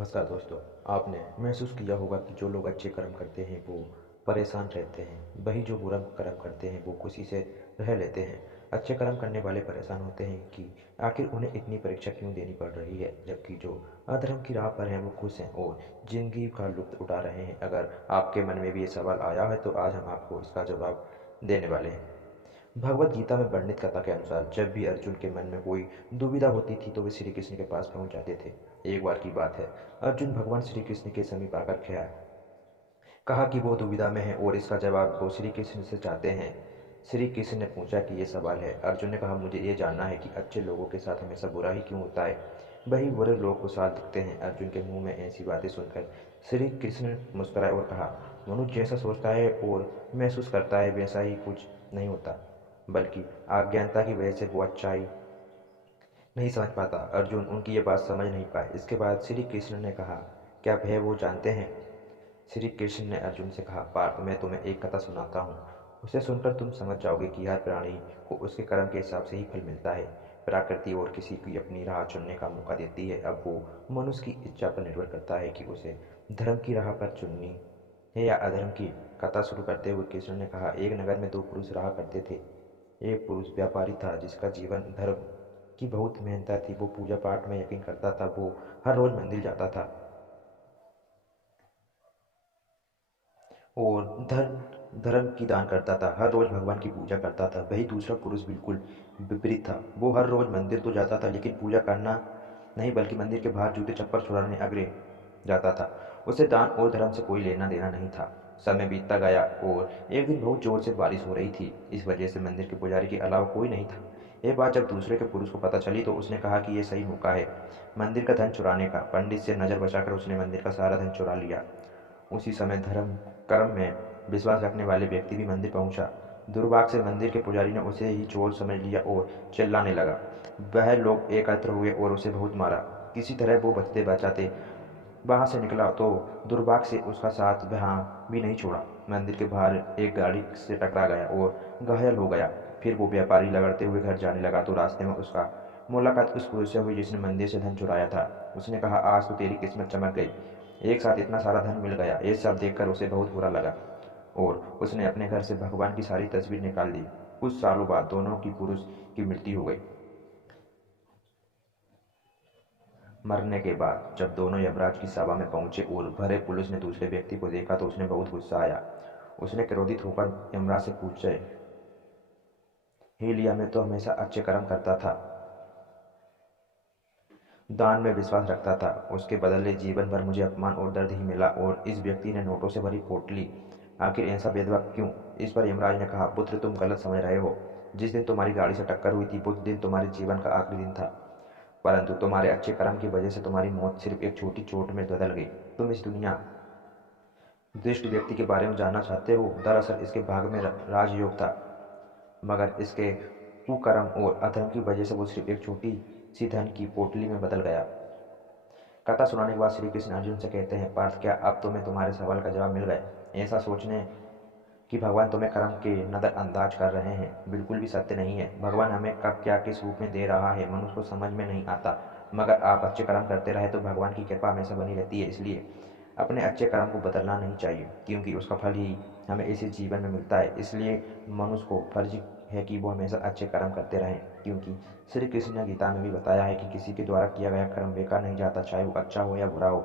नमस्कार दोस्तों। आपने महसूस किया होगा कि जो लोग अच्छे कर्म करते हैं वो परेशान रहते हैं, वही जो बुरा कर्म करते हैं वो खुशी से रह लेते हैं। अच्छे कर्म करने वाले परेशान होते हैं कि आखिर उन्हें इतनी परीक्षा क्यों देनी पड़ रही है, जबकि जो अधर्म की राह पर हैं वो खुश हैं और ज़िंदगी का लुत्फ़ उठा रहे हैं। अगर आपके मन में भी ये सवाल आया है तो आज हम आपको इसका जवाब देने वाले हैं। भगवत गीता में वर्णित कथा के अनुसार जब भी अर्जुन के मन में कोई दुविधा होती थी तो वे श्री कृष्ण के पास पहुंच जाते थे। एक बार की बात है, अर्जुन भगवान श्री कृष्ण के समीप आकर कहा कि वो दुविधा में है और इसका जवाब वो श्री कृष्ण से चाहते हैं। श्री कृष्ण ने पूछा कि ये सवाल है। अर्जुन ने कहा, मुझे ये जानना है कि अच्छे लोगों के साथ हमेशा बुरा ही क्यों होता है, वही बुरे लोग खुशहाल दिखते हैं। अर्जुन के मुंह में ऐसी बातें सुनकर श्री कृष्ण ने मुस्कुराए और कहा, मनुष्य जैसा सोचता है और महसूस करता है वैसा ही कुछ नहीं होता, बल्कि अज्ञानता की वजह से वो अच्छाई नहीं समझ पाता। अर्जुन उनकी ये बात समझ नहीं पाए। इसके बाद श्री कृष्ण ने कहा, क्या भय वो जानते हैं? श्री कृष्ण ने अर्जुन से कहा, पार्थ, मैं तुम्हें एक कथा सुनाता हूँ। उसे सुनकर तुम समझ जाओगे कि हर प्राणी को उसके कर्म के हिसाब से ही फल मिलता है। प्रकृति और किसी की अपनी राह चुनने का मौका देती है। अब वो मनुष्य की इच्छा पर निर्भर करता है कि उसे धर्म की राह पर चुननी है या अधर्म की। कथा शुरू करते हुए कृष्ण ने कहा, एक नगर में दो पुरुष रहा करते थे। एक पुरुष व्यापारी था जिसका जीवन धर्म की बहुत मेहनत थी। वो पूजा पाठ में यकीन करता था। वो हर रोज मंदिर जाता था और धर्म धर्म की दान करता था। हर रोज भगवान की पूजा करता था। वही दूसरा पुरुष बिल्कुल विपरीत था। वो हर रोज मंदिर तो जाता था लेकिन पूजा करना नहीं, बल्कि मंदिर के बाहर जूते चप्पल छुड़ाने अगले जाता था। उसे दान और धर्म से कोई लेना देना नहीं था। समय बीतता गया और एक दिन बहुत जोर से बारिश हो रही थी। इस वजह से मंदिर के पुजारी के अलावा कोई नहीं था। एक बार जब दूसरे के पुरुष को पता चली तो उसने कहा कि यह सही मौका है मंदिर का धन चुराने का। पंडित से नजर बचाकर उसने मंदिर का सारा धन चुरा लिया। उसी समय धर्म कर्म में विश्वास रखने वाले व्यक्ति भी मंदिर पहुंचा। दुर्भाग्य से मंदिर के पुजारी ने उसे ही चोर समझ लिया और चिल्लाने लगा। वह लोग एकत्र हुए और उसे बहुत मारा। किसी तरह वो बचते बचाते वहां से निकला तो दुर्भाग्य से उसका साथ वहाँ भी नहीं छोड़ा। मंदिर के बाहर एक गाड़ी से टकरा गया और घायल हो गया। फिर वो व्यापारी लगड़ते हुए घर जाने लगा तो रास्ते में उसका मुलाकात उस पुरुष से हुई जिसने मंदिर से धन चुराया था। उसने कहा, आज तो तेरी किस्मत चमक गई, एक साथ इतना सारा धन मिल गया। ये सब देखकर उसे बहुत बुरा लगा और उसने अपने घर से भगवान की सारी तस्वीर निकाल दी। कुछ सालों बाद दोनों की पुरुष की मृत्यु हो गई। मरने के बाद जब दोनों यमराज की सभा में पहुंचे और भरे पुलिस ने दूसरे व्यक्ति को देखा तो उसने बहुत गुस्सा आया। उसने क्रोधित होकर यमराज से पूछे, हे लिया, मैं तो हमेशा अच्छे कर्म करता था, दान में विश्वास रखता था। उसके बदले जीवन भर मुझे अपमान और दर्द ही मिला और इस व्यक्ति ने नोटों से भरी पोटली। आखिर ऐसा भेदभाव क्यों? इस पर यमराज ने कहा, पुत्र, तुम गलत समझ रहे हो। जिस दिन तुम्हारी गाड़ी से टक्कर हुई थी उस दिन तुम्हारे जीवन का आखिरी दिन था, परंतु तुम्हारे अच्छे कर्म की वजह से तुम्हारी मौत सिर्फ एक छोटी चोट में बदल गई। तुम इस दुनिया दुष्ट व्यक्ति के बारे में जानना चाहते हो? दरअसल इसके भाग में राजयोग था, मगर इसके कुकर्म और अधर्म की वजह से वो सिर्फ एक छोटी सी धन की पोटली में बदल गया। कथा सुनाने के बाद श्री कृष्ण अर्जुन से कहते हैं, पार्थ, क्या अब तुम्हें तुम्हारे सवाल का जवाब मिल गया? ऐसा सोचने कि भगवान तुम्हें कर्म के नज़रअंदाज कर रहे हैं बिल्कुल भी सत्य नहीं है। भगवान हमें कब क्या किस रूप में दे रहा है मनुष्य को समझ में नहीं आता, मगर आप अच्छे कर्म करते रहे तो भगवान की कृपा हमेशा बनी रहती है। इसलिए अपने अच्छे कर्म को बदलना नहीं चाहिए, क्योंकि उसका फल ही हमें इसी जीवन में मिलता है। इसलिए मनुष्य को फर्ज है कि वो हमेशा अच्छे कर्म करते रहें, क्योंकि श्री कृष्ण ने गीता में भी बताया है कि किसी के द्वारा किया गया कर्म बेकार नहीं जाता, चाहे वो अच्छा हो या बुरा हो।